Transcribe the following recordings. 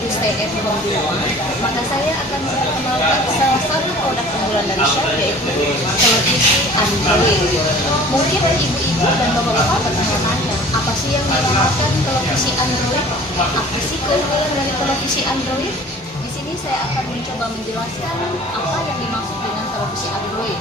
yaitu stay at home di rumah, maka saya akan memperkenalkan salah satu produk unggulan dari Sharp, yaitu televisi Android. Mungkin ibu-ibu dan bapak-bapak bertanya-tanya, apa sih yang dinamakan televisi Android? Apa sih keunggulan dari televisi Android? Di sini saya akan mencoba menjelaskan apa yang dimaksud dengan televisi Android.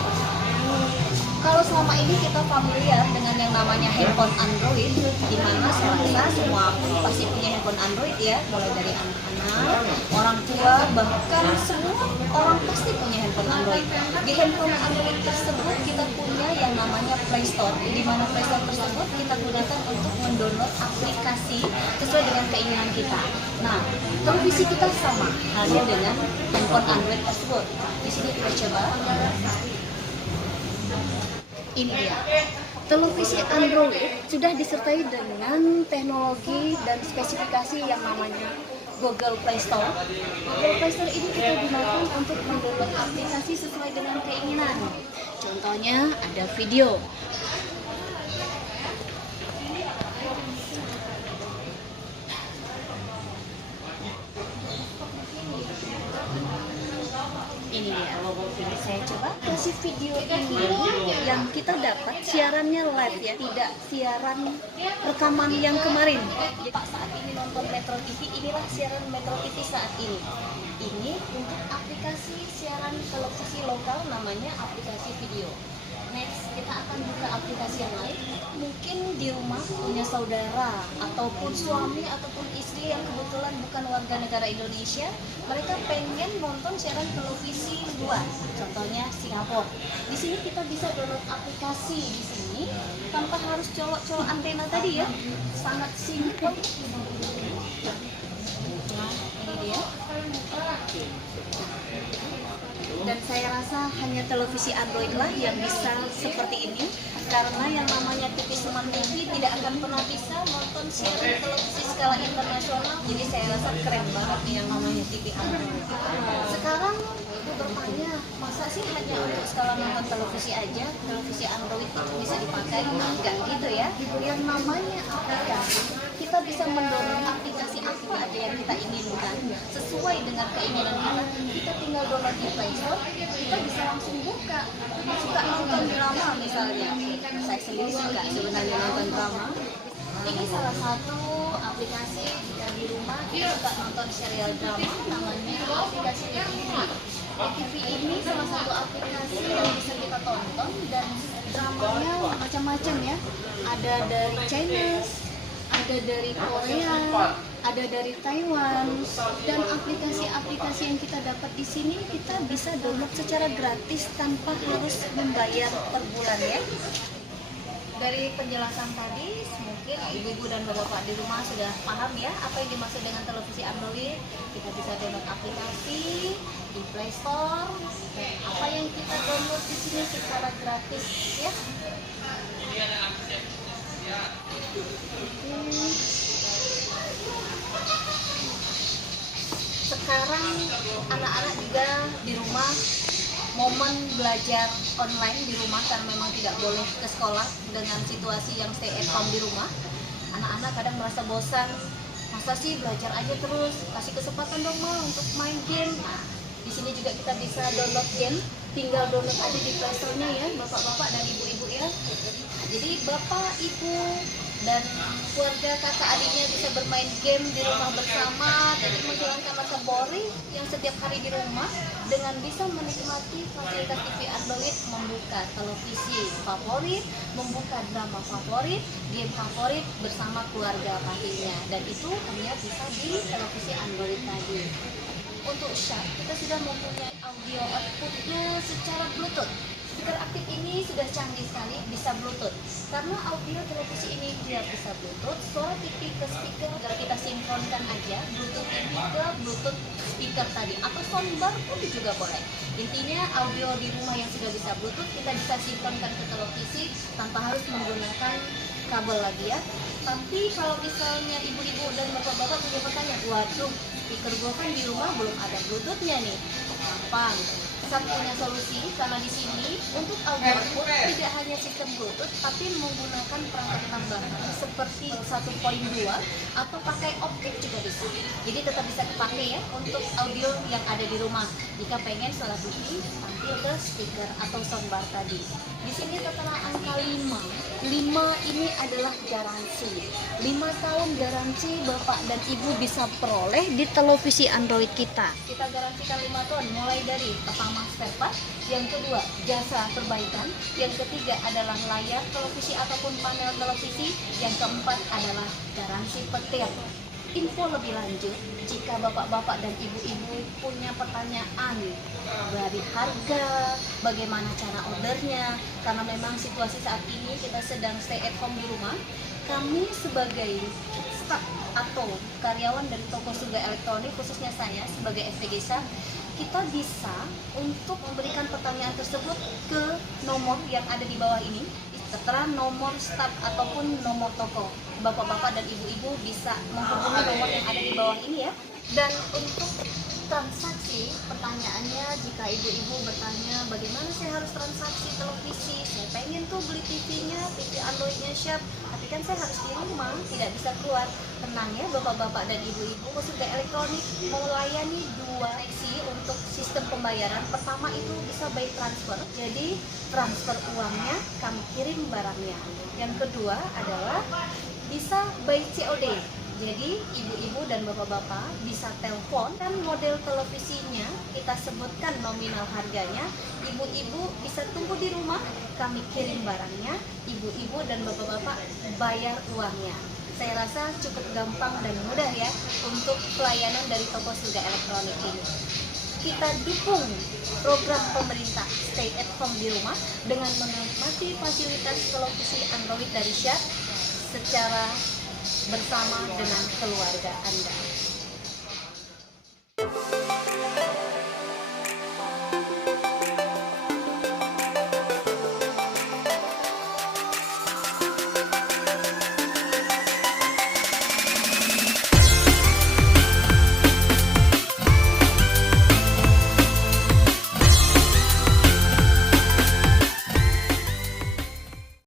Kalau selama ini kita familiar dengan yang namanya handphone Android, di mana saya rasa semua pasti punya handphone Android ya, mulai dari anak-anak, orang tua, bahkan semua orang pasti punya handphone Android. Di handphone Android tersebut kita punya yang namanya Play Store, di mana Play Store tersebut kita gunakan untuk mendownload aplikasi sesuai dengan keinginan kita. Nah, televisi kita sama halnya dengan handphone Android tersebut. Di sini kita coba. Ini dia, televisi Android sudah disertai dengan teknologi dan spesifikasi yang namanya Google Play Store. Google Play Store ini kita gunakan untuk mendownload aplikasi sesuai dengan keinginan. Contohnya ada video. Ini dia, saya coba kasih video ini yang kita dapat siarannya live ya, tidak siaran rekaman yang kemarin. Jadi saat ini nonton Metro TV, inilah siaran Metro TV saat ini. Ini untuk aplikasi siaran televisi lokal, namanya aplikasi video. Next, kita akan buka aplikasi yang lain. Mungkin di rumah punya saudara ataupun suami ataupun istri yang kebetulan bukan warga negara Indonesia, mereka pengen nonton siaran televisi luar, contohnya Singapura. Di sini kita bisa download aplikasi di sini tanpa harus colok-colok antena tadi ya, sangat simpel. Nah, ini dia. Dan saya rasa hanya televisi Android lah yang bisa seperti ini, karena yang namanya TV Smart TV tidak akan pernah bisa nonton siaran televisi skala internasional. Jadi saya rasa keren banget nih yang namanya TV Android. Sekarang ibu bertanya, masa sih hanya untuk skala nonton televisi aja televisi Android itu bisa dipakai? Enggak gitu ya. Yang namanya aplikasi, kita bisa mendownload aplikasi apa aja yang kita inginkan sesuai dengan keinginan kita. Kita tinggal download di Play Store, kita bisa langsung buka. Suka nonton drama misalnya, saya sendiri suka sebenarnya nonton drama. Ini salah satu aplikasi yang di rumah kita suka nonton serial drama, namanya aplikasi TV. TV ini salah satu aplikasi yang bisa kita tonton dan dramanya macam-macam ya. Ada dari Chinese, ada dari Korea, ada dari Taiwan, dan aplikasi-aplikasi yang kita dapat di sini kita bisa download secara gratis tanpa harus membayar per bulan ya. Dari penjelasan tadi, mungkin ibu-ibu dan bapak-bapak di rumah sudah paham ya apa yang dimaksud dengan televisi Android. Kita bisa download aplikasi di Play Store. Apa yang kita download di sini secara gratis ya. Sekarang anak-anak juga di rumah momen belajar online di rumah karena memang tidak boleh ke sekolah dengan situasi yang stay at home di rumah. Anak-anak kadang merasa bosan, masa sih belajar aja terus, kasih kesempatan dong Ma untuk main game. Nah, di sini juga kita bisa download game, tinggal download aja di Play Store-nya ya, bapak-bapak dan ibu-ibu ya. Jadi bapak, ibu, dan keluarga kakak adiknya bisa bermain game di rumah bersama, jadi menghilangkan rasa boring yang setiap hari di rumah dengan bisa menikmati fasilitas TV Android, membuka televisi favorit, membuka drama favorit, game favorit bersama keluarga pastinya, dan itu hanya bisa di televisi Android tadi. Untuk Sharp, kita sudah mempunyai audio outputnya secara Bluetooth. Speaker aktif ini sudah canggih sekali, bisa Bluetooth. Karena audio televisi ini dia bisa Bluetooth, suara TV ke speaker, agar kita sinkronkan aja Bluetooth TV ke Bluetooth speaker tadi, atau soundbar pun juga boleh. Intinya audio di rumah yang sudah bisa Bluetooth, kita bisa sinkronkan ke televisi tanpa harus menggunakan kabel lagi ya. Tapi kalau misalnya ibu-ibu dan bapak-bapak punya pertanyaan, waduh, speaker gua kan di rumah belum ada Bluetoothnya nih. Gampang, satunya solusi karena di sini untuk audio output tidak hanya sistem Bluetooth tapi menggunakan perangkat tambahan seperti 1.2 atau pakai optik juga bisa. Jadi tetap bisa dipakai ya untuk audio yang ada di rumah. Jika pengen salah bukti tampil ke speaker atau soundbar tadi. Di sini tertera angka 5. 5 ini adalah garansi. 5 tahun garansi Bapak dan Ibu bisa peroleh di televisi Android kita. Kita garansikan 5 tahun mulai dari pertama spare part, yang kedua jasa perbaikan, yang ketiga adalah layar televisi ataupun panel televisi, yang keempat adalah garansi petir. Info lebih lanjut, jika bapak-bapak dan ibu-ibu punya pertanyaan dari harga, bagaimana cara ordernya, karena memang situasi saat ini kita sedang stay at home di rumah, kami sebagai staf atau karyawan dari toko Surga Elektronik, khususnya saya sebagai SPG Shop, kita bisa untuk memberikan pertanyaan tersebut ke nomor yang ada di bawah ini, tertera nomor staf ataupun nomor toko. Bapak-bapak dan ibu-ibu bisa menghubungi nomor yang ada di bawah ini ya. Dan untuk transaksi, pertanyaannya jika ibu-ibu bertanya bagaimana saya harus transaksi televisi, saya pengen tuh beli TV-nya, TV Android-nya Sharp, tapi kan saya harus di rumah, tidak bisa keluar. Tenang ya bapak-bapak dan ibu-ibu, Surga Elektronik melayani 2 seksi untuk sistem pembayaran. Pertama itu bisa by transfer, jadi transfer uangnya, kami kirim barangnya. Yang kedua adalah bisa by COD. Jadi ibu-ibu dan bapak-bapak bisa telepon dan model televisinya kita sebutkan nominal harganya. Ibu-ibu bisa tunggu di rumah, kami kirim barangnya. Ibu-ibu dan bapak-bapak bayar uangnya. Saya rasa cukup gampang dan mudah ya untuk pelayanan dari toko Surga Elektronik ini. Kita dukung program pemerintah Stay at Home di rumah dengan menikmati fasilitas televisi Android dari Sharp secara bersama dengan keluarga Anda.